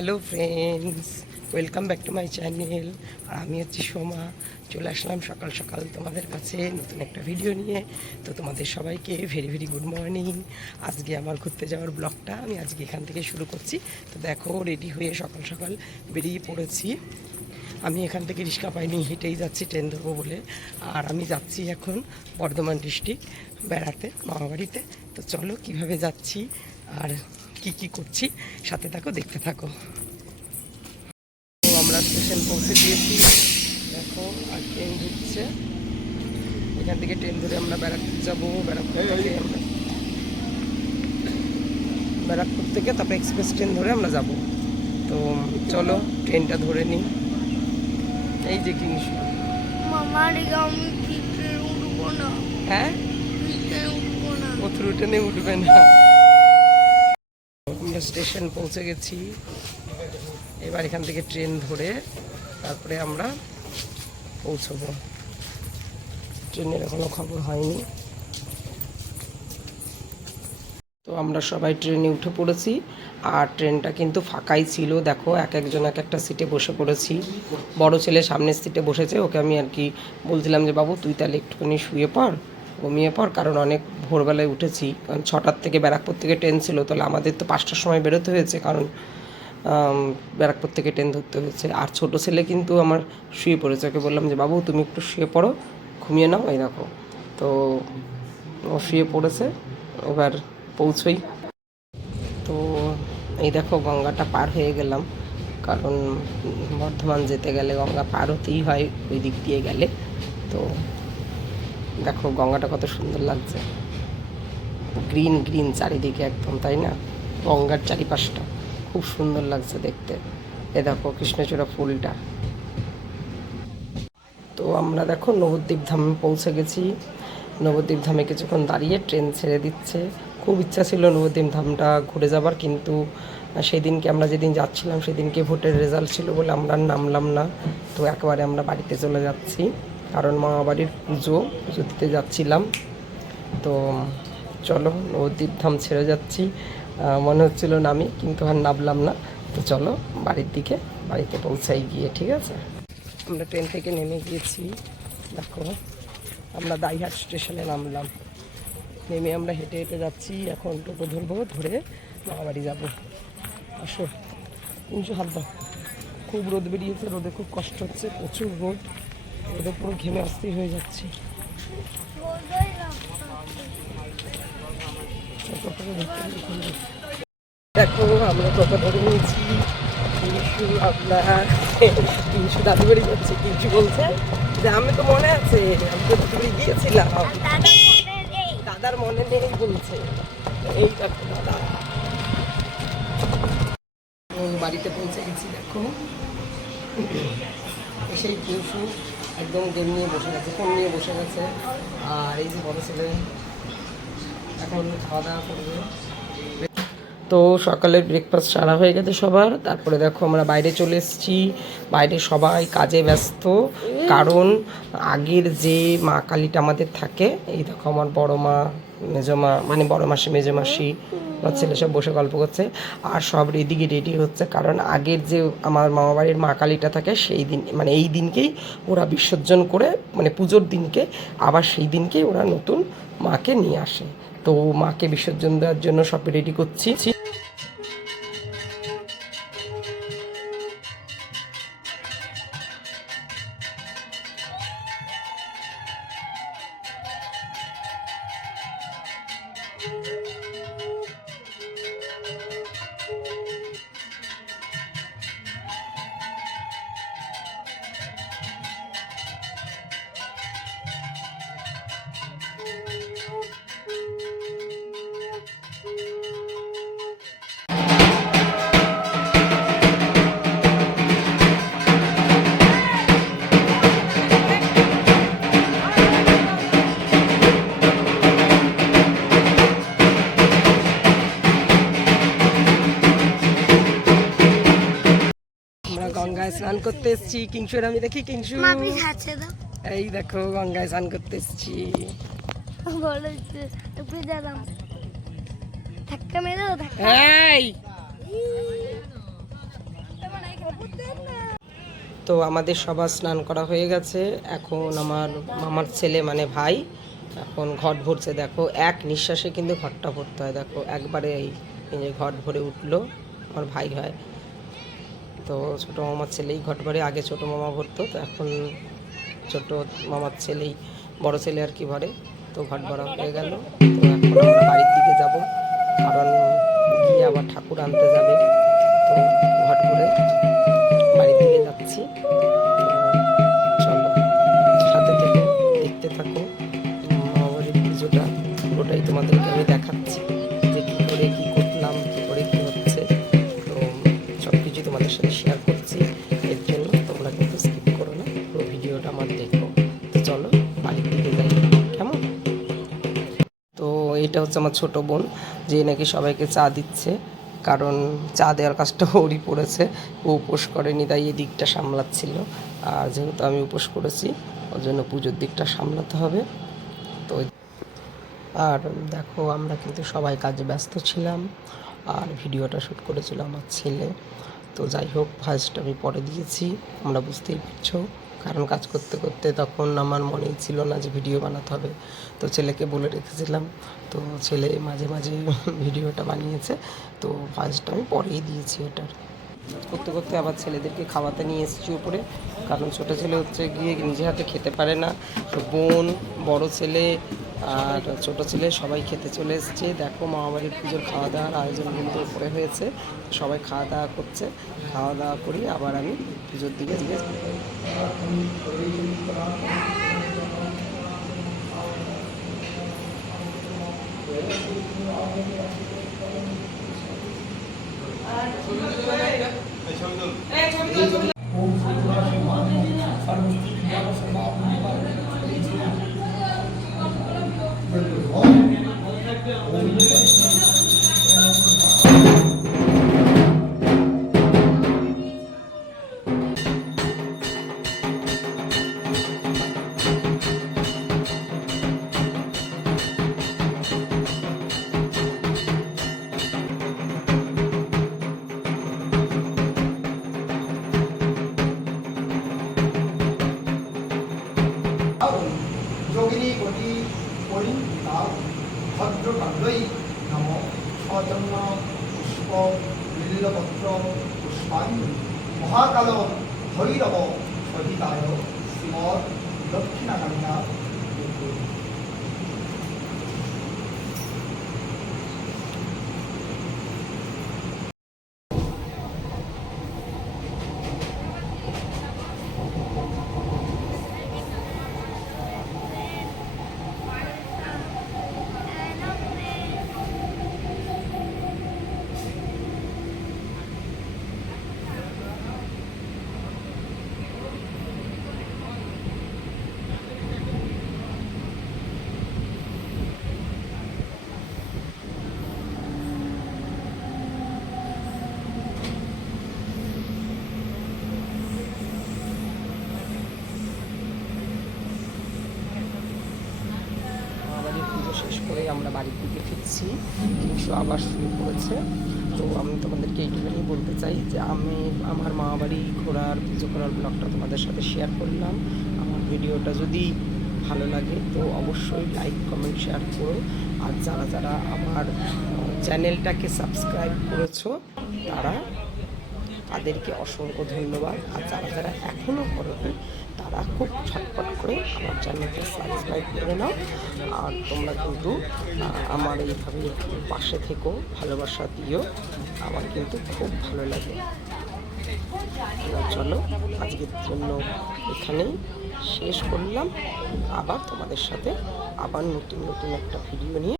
Hello friends, welcome back to my channel. আর আমি হচ্ছি সোমা। চলে আসলাম সকাল সকাল তোমাদের কাছে নতুন একটা ভিডিও নিয়ে। তো তোমাদের সবাইকে ভেরি ভেরি গুড মর্নিং। আজকে আমার ঘুরতে যাওয়ার ব্লগটা আমি আজকে এখান থেকে শুরু করছি। তো দেখো, রেডি হয়ে সকাল সকাল বেরিয়ে পড়েছি। আমি এখান থেকে রিক্সা পাইনি, হেঁটেই যাচ্ছি ট্রেন ধরবো বলে। আর আমি যাচ্ছি এখন বর্ধমান ডিস্ট্রিক্ট বেড়াতে, মামাবাড়িতে। তো চলো কিভাবে যাচ্ছি আর কি কি করছি সাথে থাকো, দেখতে থাকো। তো আমরা স্টেশন পৌঁছে দিয়েছি, দেখো। আর ট্রেন ঢুকছে, এখান থেকে ট্রেন ধরে আমরা ব্যারাকপুর যাবো। ব্যারাকপুর থেকে তারপরে এক্সপ্রেস ট্রেন ধরে আমরা যাব। তো চলো ট্রেনটা ধরে নিই। এই যে কিংসু, হ্যাঁ ট্রেনে উঠবে না। আমরা স্টেশন পৌঁছে গেছি, এবার এখান থেকে ট্রেন ধরে তারপরে আমরা পৌঁছবো। ট্রেনের এখনো খবর হয়নি। তো আমরা সবাই ট্রেনে উঠে পড়েছি, আর ট্রেনটা কিন্তু ফাঁকাই ছিল। দেখো, এক একজন এক একটা সিটে বসে পড়েছি। বড় ছেলে সামনের সিটে বসেছে, ওকে আমি আর কি বলছিলাম যে বাবু তুই তাহলে একটুখানি শুয়ে পড়, ঘুমিয়ে পড়, কারণ অনেক ভোরবেলায় উঠেছি। কারণ 6টার থেকে ব্যারাকপুর থেকে ট্রেন ছিল, তাহলে আমাদের তো 5টার সময় বেরোতে হয়েছে, কারণ ব্যারাকপুর থেকে ট্রেন ধরতে হয়েছে। আর ছোট ছেলে কিন্তু আমার শুয়ে পড়েছে, ওকে বললাম যে বাবু তুমি একটু শুয়ে পড়ো, ঘুমিয়ে নাও। এই দেখো, তো ও শুয়ে পড়েছে। এবার পৌঁছই। তো এই দেখো, গঙ্গাটা পার হয়ে গেলাম, কারণ বর্ধমান যেতে গেলে গঙ্গা পার হতেই হয় ওই দিক দিয়ে গেলে। তো দেখো গঙ্গাটা কত সুন্দর লাগছে, গ্রিন গ্রিন চারিদিকে একদম, তাই না? গঙ্গার চারিপাশটা খুব সুন্দর লাগছে দেখতে। এ দেখো কৃষ্ণচূড়া ফুলটা। তো আমরা দেখো নবদ্বীপ ধামে পৌঁছে গেছি। নবদ্বীপ ধামে কিছুক্ষণ দাঁড়িয়ে ট্রেন ছেড়ে দিচ্ছে। খুব ইচ্ছা ছিল নবদ্বীপ ধামটা ঘুরে যাবার, কিন্তু সেদিনকে আমরা যেদিন যাচ্ছিলাম সেদিনকে ভোটের রেজাল্ট ছিল বলে আমরা নামলাম না। তো একেবারে আমরা বাড়িতে চলে যাচ্ছি, কারণ মামাবাড়ির পুজো দিতে যাচ্ছিলাম। তো চলো নবদ্বীপ ধাম ছেড়ে যাচ্ছি। মনে হচ্ছিল নামি, কিন্তু আর নামলাম না। তো চলো বাড়ির দিকে, বাড়িতে পৌঁছাই গিয়ে, ঠিক আছে? আমরা ট্রেন থেকে নেমে গিয়েছি। দেখো, আমরা দাইহাট স্টেশনে নামলাম। নেমে আমরা হেঁটে হেঁটে যাচ্ছি। এখন টোটো ধরবো, ধরে মামাবাড়ি যাবো। আসো, 300 হাত দাও। খুব রোদ বেরিয়েছে, রোদে খুব কষ্ট হচ্ছে, প্রচুর রোদ। রোদে পুরো ঘেমে অস্থির হয়ে যাচ্ছি। দেখো, আমরা টোটো ধরে নিয়েছি। কিংসু দাদু বাড়ি যাচ্ছে। কিংসু বলছে যে আমি তো মনে আছে, আমি তো দাদু বাড়ি গিয়েছিলাম। দাদার মনে নেই বলছে। এই দেখো দাদা, বাড়িতে পৌঁছে গেছি। দেখো সেই কিংসু একদম গেম নিয়ে বসে গেছে, ফোন নিয়ে বসে গেছে। আর এই যে বড় ছেলে এখন খাওয়া দাওয়া করবে। তো সকালের ব্রেকফাস্ট সারা হয়ে গেছে সবার। তারপরে দেখো আমরা বাইরে চলে এসেছি। বাইরে সবাই কাজে ব্যস্ত, কারণ আগের যে মা কালীটা আমাদের থাকে, এই দেখো আমার বড় মা, মেজো মা, মানে বড় মাসি, মেজো মাসি, আমার ছেলে সব বসে গল্প করছে। আর সব রেডি হচ্ছে, কারণ আগের যে আমার মামাবাড়ির মা কালীটা থাকে সেই দিন, মানে এই দিনকেই ওরা বিসর্জন করে, মানে পুজোর দিনকে আবার সেই দিনকেই ওরা নতুন মাকে নিয়ে আসে। তো মাকে বিসর্জন দেওয়ার জন্য সব রেডি করছি। গঙ্গায় স্নান করতে এসেছি। কিংশুর আমি দেখি, কিংশু এই দেখো গঙ্গায় স্নান করতে এসেছি। তো আমাদের সবার স্নান করা হয়ে গেছে। এখন আমার মামার ছেলে মানে ভাই এখন ঘট ভরছে। দেখো এক নিঃশ্বাসে কিন্তু ঘটটা ভরতে হয়। দেখো একবারে এই যে ঘট ভরে উঠলো, আমার ভাই হয়। তো ছোটো মামার ছেলেই ঘট ভরে, আগে ছোটো মামা ভরতো, তো এখন ছোটো মামার ছেলেই, বড় ছেলে আর কি ভরে। তো ঘট ভরা হয়ে গেল। তো এখন আমরা বাড়ির দিকে যাব, কারণ গিয়ে আবার ঠাকুর আনতে যাবে। তো ঘট ভরে বাড়ির দিকে যাচ্ছি। তো চলো সাথে থেকে দেখতে থাকো মামাবাড়ির পুজোটা, পুরোটাই তোমাদেরকে আমি দেখাচ্ছি যে কী করে কী করলাম, কী করে কী হচ্ছে। তো সব কিছু তোমাদের সাথে শেয়ার করছি, এর জন্য তোমরা কিন্তু স্কিপ করো না, পুরো ভিডিওটা আমার দেখো। তো চলো বাড়ির দিকে যাই, কেমন? তো এটা হচ্ছে আমার ছোটো বোন, যে নাকি সবাইকে চা দিচ্ছে, কারণ চা দেওয়ার কাজটা ওরই পড়েছে। ও উপোস করেনি, তাই এই দিকটা সামলাচ্ছিল। আর যেহেতু আমি উপোস করেছি, ওর জন্য পুজোর দিকটা সামলাতে হবে। তো আর দেখো আমরা কিন্তু সবাই কাজে ব্যস্ত ছিলাম, আর ভিডিওটা শ্যুট করেছিল আমার ছেলে। তো যাই হোক, ভয়েসটা আমি পরে দিয়েছি, তোমরা বুঝতেই পারছো, কারণ কাজ করতে করতে তখন আমার মনেই ছিল না যে ভিডিও বানাতে হবে। তো ছেলেকে বলে রেখেছিলাম, তো ছেলে মাঝে মাঝে ভিডিওটা বানিয়েছে। তো ভয়েসটা আমি পরেই দিয়েছি এটার। করতে করতে আবার ছেলেদেরকে খাওয়াতে নিয়ে এসেছি উপরে, কারণ ছোটো ছেলে হচ্ছে গিয়ে নিজে হাতে খেতে পারে না। তো বোন, বড় ছেলে আর ছোটো ছেলে সবাই খেতে চলে এসছে। দেখো মামাবাড়ির পুজোর খাওয়া দাওয়ার আয়োজন কিন্তু উপরে হয়েছে, সবাই খাওয়া দাওয়া করছে। খাওয়া দাওয়া করি আবার আমি পুজোর দিকে যোগিনী কোটি পরিণীতা ভদ্রকাণ্ডই নম সজন্য পুষ্প বিল্লপত্র পুষ্পাঞ্জলি মহাকাল ভৈরব সহিতায় শ্রীমৎ দক্ষিণাকালিকা। পুজো শেষ করে আমরা বাড়ির দিকে ফিরছি, কিন্তু আবার শুরু করেছে। তো আমি তোমাদেরকে এইটুকুনি বলতে চাই যে আমি আমার মামাবাড়ি ঘোরার পুজো করার ব্লগটা তোমাদের সাথে শেয়ার করলাম। আমার ভিডিওটা যদি ভালো লাগে তো অবশ্যই লাইক কমেন্ট শেয়ার করো। আর যারা যারা আমার চ্যানেলটাকে সাবস্ক্রাইব করেছো তাদেরকে অসংখ্য ধন্যবাদ। আর যারা যারা এখনও করবে তারা খুব ঝটপট করে আমার চ্যানেলটা সাবস্ক্রাইব করে নাও। আর তোমরা কিন্তু আমার এইভাবে পাশে থেকো, ভালোবাসা দিও, আমার কিন্তু খুব ভালো লাগে। চলো আজকের জন্য এখানেই শেষ করলাম। আবার তোমাদের সাথে আবার নতুন নতুন একটা ভিডিও নিয়ে